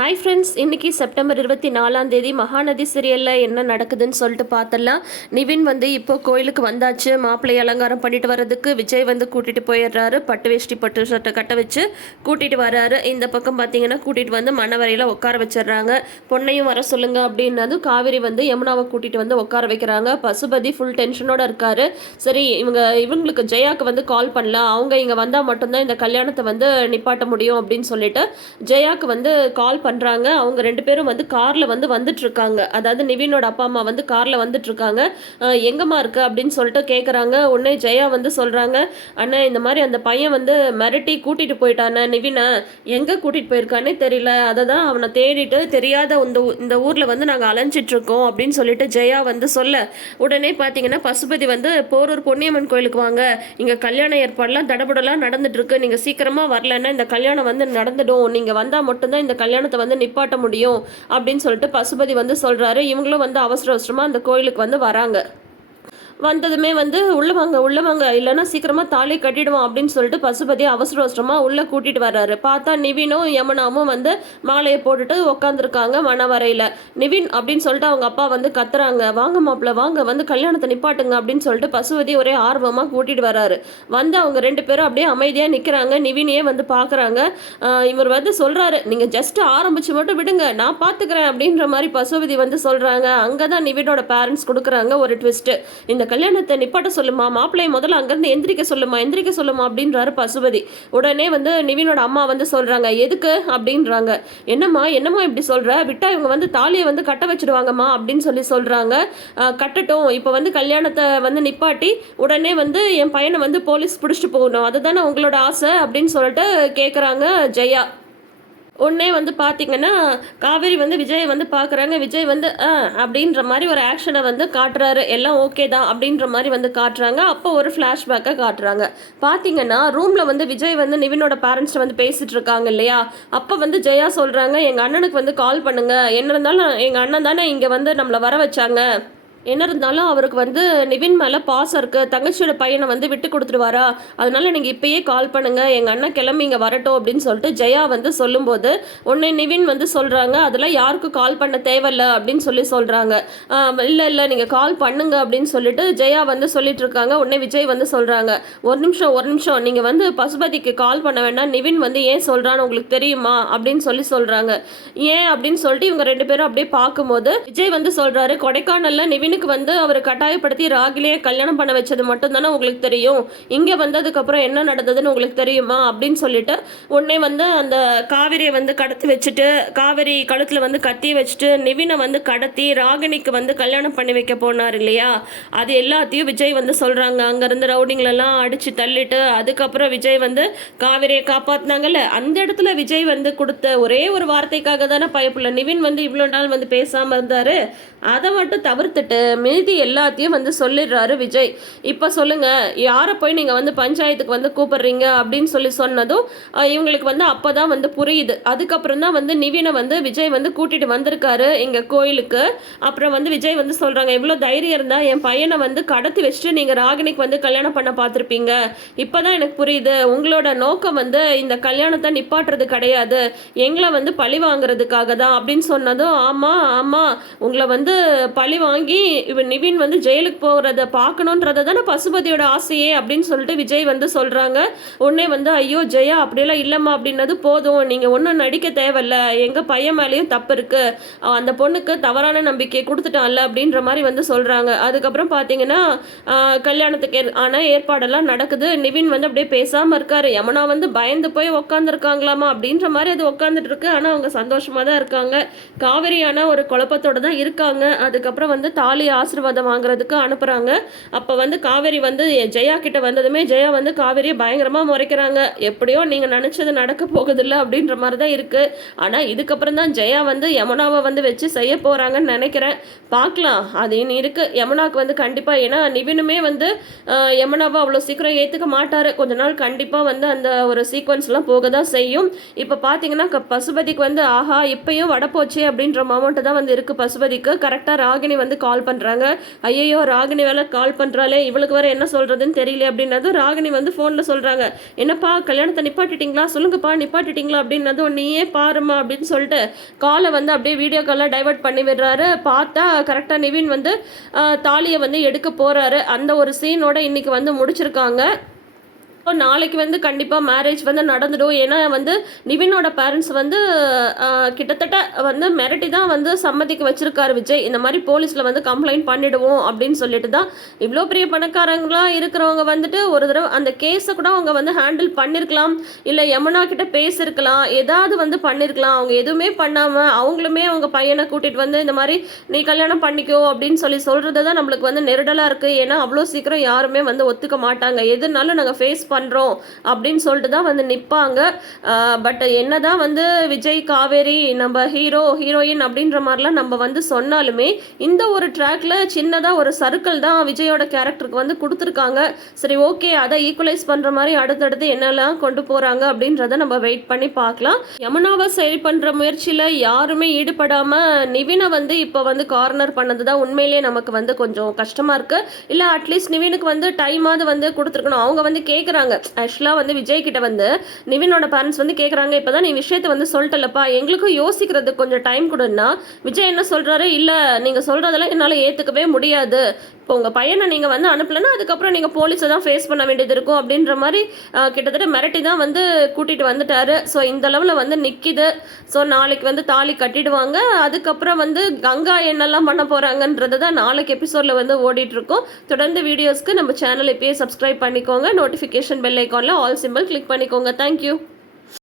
Hi friends, இன்றைக்கி September 24 Mahanadi சீரியலில் என்ன நடக்குதுன்னு சொல்லிட்டு பார்த்தலாம். நிவின் வந்து இப்போ கோயிலுக்கு வந்தாச்சு. மாப்பிள்ளை அலங்காரம் பண்ணிட்டு வர்றதுக்கு விஜய் வந்து கூட்டிகிட்டு போயிடுறாரு. பட்டு வேஷ்டி பட்டு சட்டை கட்ட வச்சு கூட்டிகிட்டு வர்றாரு. இந்த பக்கம் பார்த்தீங்கன்னா கூட்டிகிட்டு வந்து மணவரையில் உட்கார வச்சிடுறாங்க. பொண்ணையும் வர சொல்லுங்க அப்படின்னது காவேரி வந்து யமுனாவை கூட்டிகிட்டு வந்து உட்கார வைக்கிறாங்க. பசுபதி ஃபுல் டென்ஷனோட இருக்காரு. சரி, இவங்களுக்கு ஜெயாவுக்கு வந்து கால் பண்ணலாம், அவங்க இங்கே வந்தால் மட்டும்தான் இந்த கல்யாணத்தை வந்து நிப்பாட்ட முடியும் அப்படின்னு சொல்லிட்டு ஜெயாவுக்கு வந்து கால் பண்ணுறாங்க. அவங்க ரெண்டு பேரும் வந்து காரில் வந்து வந்துட்டுருக்காங்க. அதாவது நிவினோட அப்பா அம்மா வந்து காரில் வந்துட்டுருக்காங்க. எங்கம்மா இருக்குது அப்படின்னு சொல்லிட்டு கேட்குறாங்க. உடனே ஜெயா வந்து சொல்கிறாங்க, அண்ணா இந்த மாதிரி அந்த பையன் வந்து மிரட்டி கூட்டிகிட்டு போயிட்டானே நிவினை, எங்கே கூட்டிகிட்டு போயிருக்கானே தெரியல, அதை தான் அவனை தேடிட்டு தெரியாத இந்த ஊரில் வந்து நாங்கள் அலைஞ்சிட்ருக்கோம் அப்படின்னு சொல்லிட்டு ஜெயா வந்து சொல்ல, உடனே பார்த்தீங்கன்னா பசுபதி வந்து போரூர் பொன்னியம்மன் கோயிலுக்கு வாங்க, இங்கே கல்யாண ஏற்பாடுலாம் தடபுடலாம் நடந்துட்டுருக்கு, நீங்கள் சீக்கிரமாக வரலன்னா இந்த கல்யாணம் வந்து நடந்துடும், நீங்கள் வந்தால் மட்டும்தான் இந்த கல்யாணத்தை வந்து நிப்பாட்ட முடியும் அப்படின்னு சொல்லிட்டு பசுபதி வந்து சொல்றாரு. இவங்களும் வந்து அவசர அவசரமா அந்த கோயிலுக்கு வந்து வராங்க. வந்ததுமே வந்து உள்ள வாங்க இல்லைன்னா சீக்கிரமாக தாலி கட்டிடுவோம் அப்படின்னு சொல்லிட்டு பசுபதி அவசர அவசரமாக உள்ளே கூட்டிகிட்டு வர்றாரு. பார்த்தா நிவினும் யமுனாவும் வந்து மாலையை போட்டுட்டு உட்காந்துருக்காங்க மணவரையில். நிவின் அப்படின்னு சொல்லிட்டு அவங்க அப்பா வந்து கத்துறாங்க, வாங்க மாப்பிள்ள வாங்க, வந்து கல்யாணத்தை நிப்பாட்டுங்க அப்படின்னு சொல்லிட்டு பசுபதி ஒரே ஆர்வமாக கூட்டிகிட்டு வர்றாரு. வந்து அவங்க ரெண்டு பேரும் அப்படியே அமைதியாக நிற்கிறாங்க. நிவினையே வந்து பார்க்குறாங்க. இவர் வந்து சொல்கிறாரு, நீங்கள் ஜஸ்ட் ஆரம்பித்து மட்டும் விடுங்க, நான் பார்த்துக்கிறேன் அப்படின்ற மாதிரி பசுபதி வந்து சொல்கிறாங்க. அங்கே தான் நிவினோட பேரண்ட்ஸ் கொடுக்குறாங்க ஒரு ட்விஸ்ட்டு. இந்த கல்யாணத்தை நிப்பாட்ட சொல்லுமா, மாப்பிள்ளையை முதல்ல அங்கேருந்து எந்திரிக்க சொல்லுமா அப்படின்றாரு பசுபதி. உடனே வந்து நிவினோட அம்மா வந்து சொல்கிறாங்க, எதுக்கு அப்படின்றாங்க. என்னம்மா இப்படி சொல்கிற, விட்டா இவங்க வந்து தாலியை வந்து கட்ட வச்சுடுவாங்கம்மா அப்படின்னு சொல்கிறாங்க. கட்டட்டும், இப்போ வந்து கல்யாணத்தை வந்து நிப்பாட்டி உடனே வந்து என் பையனை வந்து போலீஸ் பிடிச்சிட்டு போகணும், அதுதானே உங்களோட ஆசை அப்படின்னு சொல்லிட்டு கேட்குறாங்க ஜெயா. உடனே வந்து பார்த்தீங்கன்னா காவேரி வந்து விஜயை வந்து பார்க்குறாங்க. விஜய் வந்து அப்படின்ற மாதிரி ஒரு ஆக்ஷனை வந்து காட்டுறாரு. எல்லாம் ஓகே தான் அப்படின்ற மாதிரி வந்து காட்டுறாங்க. அப்போ ஒரு ஃப்ளாஷ்பேக்கை காட்டுறாங்க. பார்த்தீங்கன்னா ரூமில் வந்து விஜய் வந்து நிவினோட பேரண்ட்ஸ்ட்டை வந்து பேசிகிட்டு இருக்காங்க இல்லையா. அப்போ வந்து ஜெயா சொல்கிறாங்க, எங்கள் அண்ணனுக்கு வந்து கால் பண்ணுங்கள், என்ன இருந்தாலும் எங்கள் அண்ணன் தானே இங்கே வந்து நம்மளை வர வச்சாங்க, என்ன இருந்தாலும் அவருக்கு வந்து நிவின் மேலே பாசம் இருக்குது, தங்கச்சியோட பையனை வந்து விட்டு கொடுத்துருவாரா, அதனால நீங்கள் இப்பயே கால் பண்ணுங்கள், எங்கள் அண்ணன் கிளம்பி இங்கே வரட்டும் அப்படின்னு சொல்லிட்டு ஜெயா வந்து சொல்லும்போது உடனே நிவின் வந்து சொல்கிறாங்க, அதெல்லாம் யாருக்கும் கால் பண்ண தேவையில்ல அப்படின்னு சொல்கிறாங்க. இல்லை நீங்கள் கால் பண்ணுங்க அப்படின்னு சொல்லிட்டு ஜெயா வந்து சொல்லிட்டு இருக்காங்க. உடனே விஜய் வந்து சொல்கிறாங்க, ஒரு நிமிஷம் நீங்கள் வந்து பசுபதிக்கு கால் பண்ண வேண்டாம், நிவின் வந்து ஏன் சொல்கிறான்னு உங்களுக்கு தெரியுமா அப்படின்னு சொல்கிறாங்க. ஏன் அப்படின்னு சொல்லிட்டு இவங்க ரெண்டு பேரும் அப்படியே பார்க்கும்போது விஜய் வந்து சொல்கிறாரு, கொடைக்கானல்ல நிவின் வந்து அவர் கட்டாயப்படுத்தி ராகிலே கல்யாணம் பண்ண வச்சது மட்டும் தானே உங்களுக்கு தெரியும், இங்கே வந்ததுக்கப்புறம் என்ன நடந்ததுன்னு உங்களுக்கு தெரியுமா அப்படின்னு சொல்லிட்டு உடனே வந்து அந்த காவிரியை வந்து கடத்தி வச்சுட்டு, காவிரி கழுத்தில் வந்து கத்தி வச்சுட்டு நிவினை வந்து கடத்தி ராகினிக்கு வந்து கல்யாணம் பண்ணி வைக்க போனார் இல்லையா, அது எல்லாத்தையும் விஜய் வந்து சொல்கிறாங்க. அங்கேருந்து ரவுடிங்களெல்லாம் அடித்து தள்ளிட்டு அதுக்கப்புறம் விஜய் வந்து காவிரியை காப்பாற்றினாங்கல்ல, அந்த இடத்துல விஜய் வந்து கொடுத்த ஒரே ஒரு வார்த்தைக்காக தானே பயப்புள்ள நிவின் வந்து இவ்வளோ நாள் வந்து பேசாமல் இருந்தார், அதை மட்டும் தவிர்த்துட்டு மீதி எல்லாத்தையும் வந்து சொல்லிடுறாரு விஜய். இப்போ சொல்லுங்கள், யாரை போய் நீங்கள் வந்து பஞ்சாயத்துக்கு வந்து கூப்பிடுறீங்க அப்படின்னு சொன்னதும் இவங்களுக்கு வந்து அப்போ தான் வந்து புரியுது. அதுக்கப்புறம் தான் வந்து நிவினை வந்து விஜய் வந்து கூட்டிகிட்டு வந்திருக்காரு எங்கள் கோயிலுக்கு. அப்புறம் வந்து விஜய் வந்து சொல்கிறாங்க, எவ்வளோ தைரியம் இருந்தால் என் பையனை வந்து கடத்தி வச்சுட்டு நீங்கள் ராகினிக்கு வந்து கல்யாணம் பண்ண பார்த்துருப்பீங்க, இப்போ தான் எனக்கு புரியுது உங்களோட நோக்கம் வந்து இந்த கல்யாணத்தை நிப்பாட்டுறது கிடையாது, எங்களை வந்து பழி வாங்குறதுக்காக தான் அப்படின்னு சொன்னதும், ஆமாம் உங்களை வந்து பழி வாங்கி நிவின் வந்து ஜெயிலுக்கு போகிறத பார்க்கணுன்றத தானே பசுபதியோட ஆசையே அப்படின்னு சொல்லிட்டு விஜய் வந்து சொல்கிறாங்க. உடனே வந்து ஐயோ ஜெயா அப்படியெல்லாம் இல்லைம்மா அப்படின்னது போதும், நீங்கள் ஒன்றும் நடிக்க தேவையில்ல, எங்கள் பையன் மேலேயும் தப்பு இருக்குது, அந்த பொண்ணுக்கு தவறான நம்பிக்கை கொடுத்துட்டான்ல அப்படின்ற மாதிரி வந்து சொல்கிறாங்க. அதுக்கப்புறம் பார்த்தீங்கன்னா கல்யாணத்துக்கு ஆன ஏற்பாடெல்லாம் நடக்குது. நிவின் வந்து அப்படியே பேசாமல் இருக்காரு. யமுனா வந்து பயந்து போய் உட்காந்துருக்காங்களாமா அப்படின்ற மாதிரி அது உட்காந்துட்டு இருக்கு. ஆனால் அவங்க சந்தோஷமாக தான் இருக்காங்க. காவிரியான ஒரு குழப்பத்தோடு தான் இருக்காங்க. அதுக்கப்புறம் வந்து தாலி ஆசீர்வாதம் வாங்குறதுக்கு அனுப்புகிறாங்க. அப்போ வந்து காவேரி வந்து ஜெயா கிட்ட வந்ததுமே ஜெயா வந்து காவேரியை பயங்கரமாக முறைக்கிறாங்க. எப்படியோ நீங்கள் நினச்சது நடக்க போகுதில்ல அப்படின்ற மாதிரி தான் இருக்குது. ஆனால் இதுக்கப்புறம் தான் ஜெயா வந்து யமுனாவை வந்து வச்சு செய்ய போகிறாங்கன்னு நினைக்கிறேன். பார்க்கலாம், அது இனி இருக்குது. யமுனாவுக்கு வந்து கண்டிப்பாக, ஏன்னா நிவினுமே வந்து யமுனாவை அவ்வளோ சீக்கிரம் ஏற்றுக்க மாட்டார். கொஞ்ச நாள் கண்டிப்பாக வந்து அந்த ஒரு சீக்வன்ஸ்லாம் போக தான் செய்யும். இப்போ பார்த்தீங்கன்னா பசுபதிக்கு வந்து ஆஹா இப்பயும் வடப்போச்சு அப்படின்ற மொமெண்ட் தான் வந்து இருக்குது. பசுபதிக்கு கரெக்டாக ராகினி வந்து கால் பண்ணுறாங்க. ஐயையோ ராகினி வேலை கால் பண்ணுறாளே, இவளுக்கு வேறு என்ன சொல்கிறதுன்னு தெரியல அப்படின்னதும் ராகினி வந்து ஃபோனில் சொல்கிறாங்க, என்னப்பா கல்யாணத்தை நிப்பாட்டிட்டீங்களா, சொல்லுங்கப்பா நிப்பாட்டிட்டீங்களா அப்படின்னதும், நீயே பாருமா அப்படின்னு சொல்லிட்டு காலை வந்து அப்படியே வீடியோ காலில் டைவர்ட் பண்ணி விடுறாரு. பார்த்தா கரெக்டாக நிவின் வந்து தாலியை வந்து எடுக்க போகிறாரு. அந்த ஒரு சீனோட இன்னைக்கு வந்து முடிச்சிருக்காங்க. இப்போ நாளைக்கு வந்து கண்டிப்பாக மேரேஜ் வந்து நடந்துடும். ஏன்னா வந்து நிவினோட பேரண்ட்ஸ் வந்து கிட்டத்தட்ட வந்து மிரட்டி தான் வந்து சம்மதிக்க வச்சிருக்காரு விஜய். இந்த மாதிரி போலீஸில் வந்து கம்ப்ளைண்ட் பண்ணிடுவோம் அப்படின்னு சொல்லிட்டு தான். இவ்வளோ பெரிய பணக்காரங்களாக இருக்கிறவங்க வந்துட்டு ஒரு தடவை அந்த கேஸை கூட அவங்க வந்து ஹேண்டில் பண்ணியிருக்கலாம், இல்லை யமுனா கிட்ட பேசியிருக்கலாம், ஏதாவது வந்து பண்ணியிருக்கலாம். அவங்க எதுவுமே பண்ணாமல் அவங்களுமே அவங்க பையனை கூட்டிகிட்டு வந்து இந்த மாதிரி நீ கல்யாணம் பண்ணிக்கோ அப்படின்னு சொல்கிறது தான் நம்மளுக்கு வந்து நெருடலாக இருக்குது. ஏன்னா அவ்வளோ சீக்கிரம் யாருமே வந்து ஒத்துக்க மாட்டாங்க. எதுனாலும் நாங்கள் ஃபேஸ் பண்ணுறோம் அப்படின்னு சொல்லிட்டு தான் வந்து நிற்பாங்க. பட் என்னதான் வந்து விஜய் காவேரி நம்ம ஹீரோயின் அப்படின்ற மாதிரிலாம் நம்ம வந்து சொன்னாலுமே இந்த ஒரு ட்ராக்ல சின்னதாக ஒரு சர்க்கிள் தான் விஜயோட கேரக்டருக்கு வந்து கொடுத்துருக்காங்க. சரி ஓகே, அதை ஈக்குவலைஸ் பண்ணுற மாதிரி அடுத்தடுத்து என்னெல்லாம் கொண்டு போகிறாங்க அப்படின்றத நம்ம வெயிட் பண்ணி பார்க்கலாம். யமுனாவை சரி பண்ணுற முயற்சியில் யாருமே ஈடுபடாமல் நிவினை வந்து இப்போ வந்து கார்னர் பண்ணது தான் உண்மையிலேயே நமக்கு வந்து கொஞ்சம் கஷ்டமாக இருக்குது. இல்லை அட்லீஸ்ட் நிவினுக்கு வந்து டைமாவது வந்து கொடுத்துருக்கணும். அவங்க வந்து கேட்குறாங்க. ஆக்சுவலாக வந்து விஜய் கிட்ட வந்து நிவினோட பேரண்ட்ஸ் வந்து கேட்குறாங்க, இப்போதான் நீ விஷயத்தை வந்து சொல்லிட்டலப்பா, எங்களுக்கும் யோசிக்கிறதுக்கு கொஞ்சம் டைம் கொடுன்னா. விஜய் என்ன சொல்கிறாரு, இல்லை நீங்கள் சொல்கிறதெல்லாம் என்னால் ஏற்றுக்கவே முடியாது, இப்போ உங்கள் பையனை நீங்கள் வந்து அனுப்பலைன்னா அதுக்கப்புறம் நீங்கள் போலீஸை தான் ஃபேஸ் பண்ண வேண்டியது இருக்கும் அப்படின்ற மாதிரி கிட்டத்தட்ட மிரட்டி தான் வந்து கூட்டிகிட்டு வந்துட்டாரு. ஸோ இந்த அளவில் வந்து நிற்கிது. ஸோ நாளைக்கு வந்து தாலி கட்டிடுவாங்க. அதுக்கப்புறம் வந்து கங்கா என்னெல்லாம் பண்ண போகிறாங்கன்றது தான் நாளைக்கு எபிசோடில் வந்து ஓடிட்டுருக்கோம். தொடர்ந்து வீடியோஸ்க்கு நம்ம சேனல் இப்பயே சப்ஸ்கிரைப் பண்ணிக்கோங்க. நோட்டிஃபிகேஷன் பெல் ஐக்கானில் ஆல் சிம்பிள் கிளிக் பண்ணிக்கோங்க. தேங்க்யூ.